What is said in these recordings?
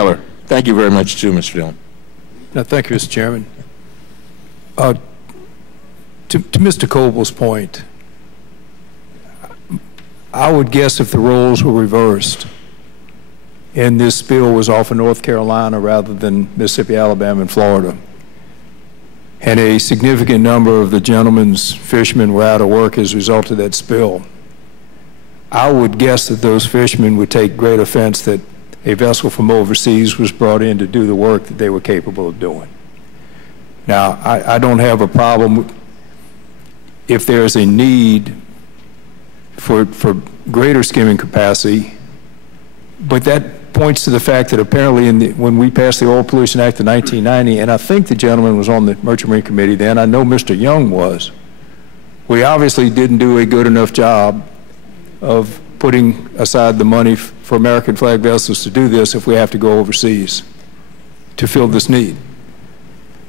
Thank you very much, too, Mr. Dillon. No, thank you, Mr. Chairman. To Mr. Coble's point, I would guess if the roles were reversed and this spill was off of North Carolina rather than Mississippi, Alabama, and Florida, and a significant number of the gentlemen's fishermen were out of work as a result of that spill, I would guess that those fishermen would take great offense that a vessel from overseas was brought in to do the work that they were capable of doing. Now, I don't have a problem if there's a need for greater skimming capacity, but that points to the fact that apparently when we passed the Oil Pollution Act of 1990, and I think the gentleman was on the Merchant Marine Committee then, I know Mr. Young was, we obviously didn't do a good enough job of putting aside the money for American flag vessels to do this if we have to go overseas to fill this need.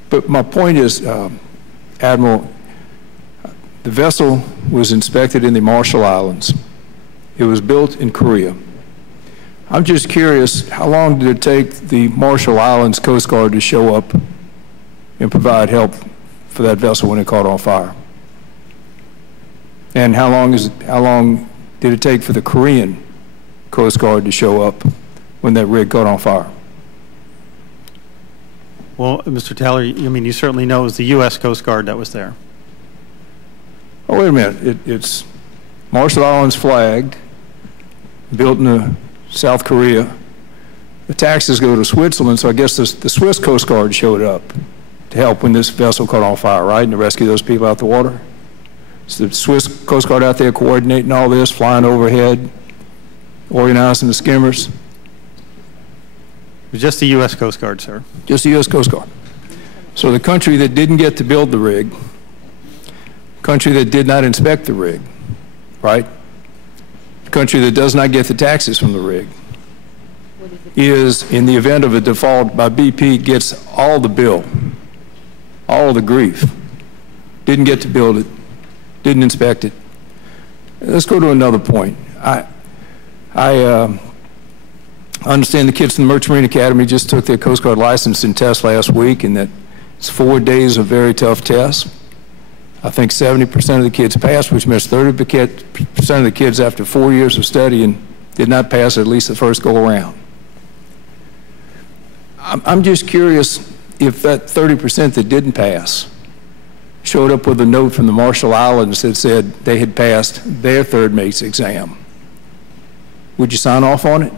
But my point is, Admiral, the vessel was inspected in the Marshall Islands. It was built in Korea. I'm just curious, how long did it take the Marshall Islands Coast Guard to show up and provide help for that vessel when it caught on fire? And how long did it take for the Korean Coast Guard to show up when that rig caught on fire? Well, Mr. Taylor, I mean, you certainly know it was the U.S. Coast Guard that was there. Oh, wait a minute. It's Marshall Islands flagged, built in South Korea. The taxes go to Switzerland, so I guess the Swiss Coast Guard showed up to help when this vessel caught on fire, right, and to rescue those people out the water. So the Swiss Coast Guard out there coordinating all this, flying overhead, organizing the skimmers. It was just the U.S. Coast Guard, sir. Just the U.S. Coast Guard. So the country that didn't get to build the rig, country that did not inspect the rig, right? The country that does not get the taxes from the rig is, in the event of a default by BP, gets all the bill, all the grief. Didn't get to build it, didn't inspect it. Let's go to another point. I understand the kids from the Merchant Marine Academy just took their Coast Guard license and test last week, and that it's 4 days of very tough tests. I think 70% of the kids passed, which means 30% of the kids after 4 years of studying did not pass at least the first go around. I'm just curious if that 30% that didn't pass showed up with a note from the Marshall Islands that said they had passed their third mate's exam. Would you sign off on it?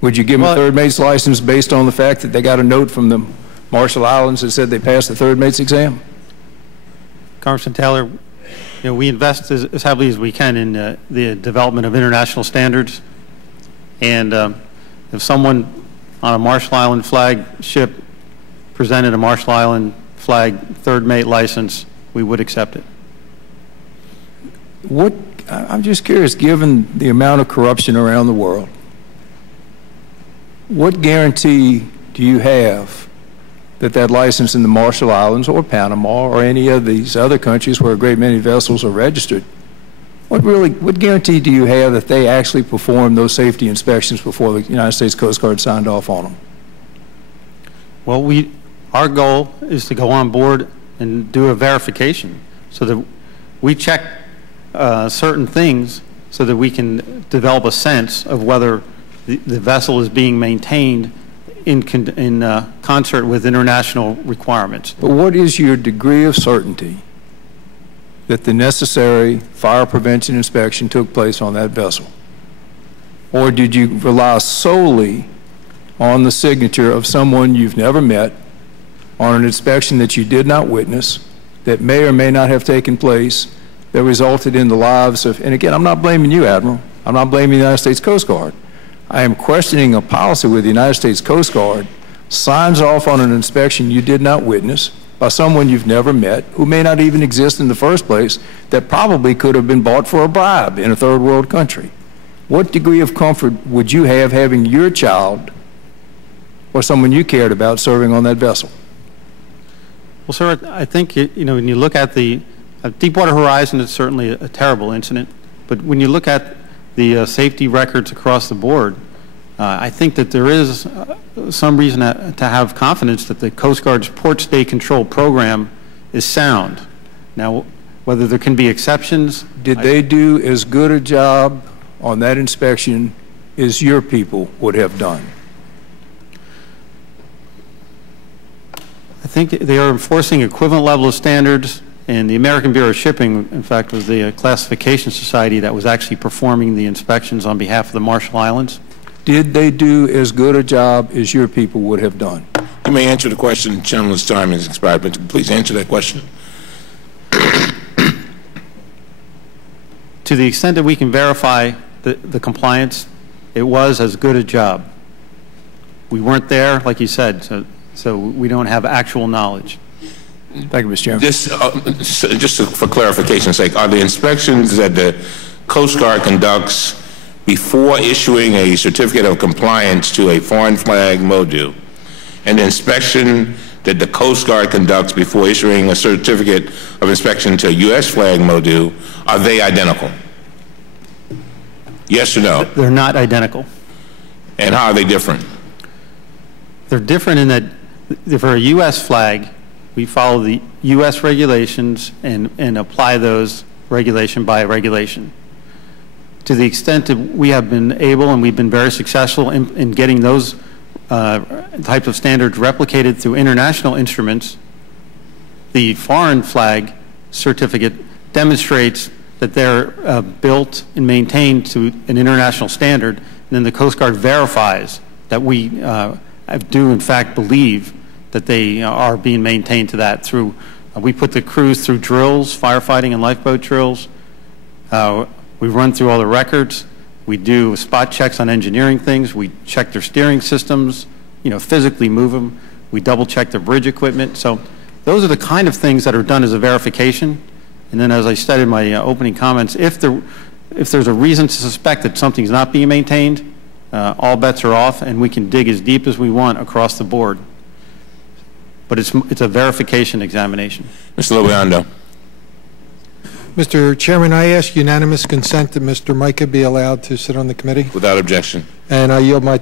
Would you give them a third mate's license based on the fact that they got a note from the Marshall Islands that said they passed the third mate's exam? Congressman Taylor, we invest as heavily as we can in the development of international standards. And if someone on a Marshall Island flag ship presented a Marshall Island flag third mate license, we would accept it. I'm just curious, given the amount of corruption around the world, what guarantee do you have that that license in the Marshall Islands or Panama or any of these other countries where a great many vessels are registered, what guarantee do you have that they actually performed those safety inspections before the United States Coast Guard signed off on them? Well, our goal is to go on board and do a verification so that we check certain things so that we can develop a sense of whether the vessel is being maintained in concert with international requirements. But what is your degree of certainty that the necessary fire prevention inspection took place on that vessel? Or did you rely solely on the signature of someone you've never met on an inspection that you did not witness, that may or may not have taken place, that resulted in the lives of, and again, I'm not blaming you, Admiral. I'm not blaming the United States Coast Guard. I am questioning a policy where the United States Coast Guard signs off on an inspection you did not witness by someone you've never met, who may not even exist in the first place, that probably could have been bought for a bribe in a third world country. What degree of comfort would you have having your child or someone you cared about serving on that vessel? Well, sir, I think, when you look at the Deepwater Horizon, it's certainly a terrible incident. But when you look at the safety records across the board, I think that there is some reason to have confidence that the Coast Guard's port stay control program is sound. Now, whether there can be exceptions. Did they do as good a job on that inspection as your people would have done? I think they are enforcing equivalent level of standards, and the American Bureau of Shipping, in fact, was the classification society that was actually performing the inspections on behalf of the Marshall Islands. Did they do as good a job as your people would have done? You may answer the question. The gentleman's time has expired, but please answer that question. To the extent that we can verify the compliance, it was as good a job. We weren't there, like you said, so we don't have actual knowledge. Thank you, Mr. Chairman. Just for clarification's sake, are the inspections that the Coast Guard conducts before issuing a certificate of compliance to a foreign flag MODU and the inspection that the Coast Guard conducts before issuing a certificate of inspection to a U.S. flag MODU, are they identical? Yes or no? They're not identical. And how are they different? They're different in that for a U.S. flag, we follow the U.S. regulations and apply those regulation by regulation. To the extent that we have been able, and we've been very successful in getting those types of standards replicated through international instruments, the foreign flag certificate demonstrates that they're built and maintained to an international standard, and then the Coast Guard verifies that we do in fact believe that they are being maintained to that through, we put the crews through drills, firefighting and lifeboat drills. We run through all the records. We do spot checks on engineering things. We check their steering systems, physically move them. We double check their bridge equipment. So those are the kind of things that are done as a verification. And then, as I said in my opening comments, if there's a reason to suspect that something's not being maintained, all bets are off, and we can dig as deep as we want across the board. But it's a verification examination. Mr. Lobiando. Mr. Chairman, I ask unanimous consent that Mr. Micah be allowed to sit on the committee. Without objection. And I yield my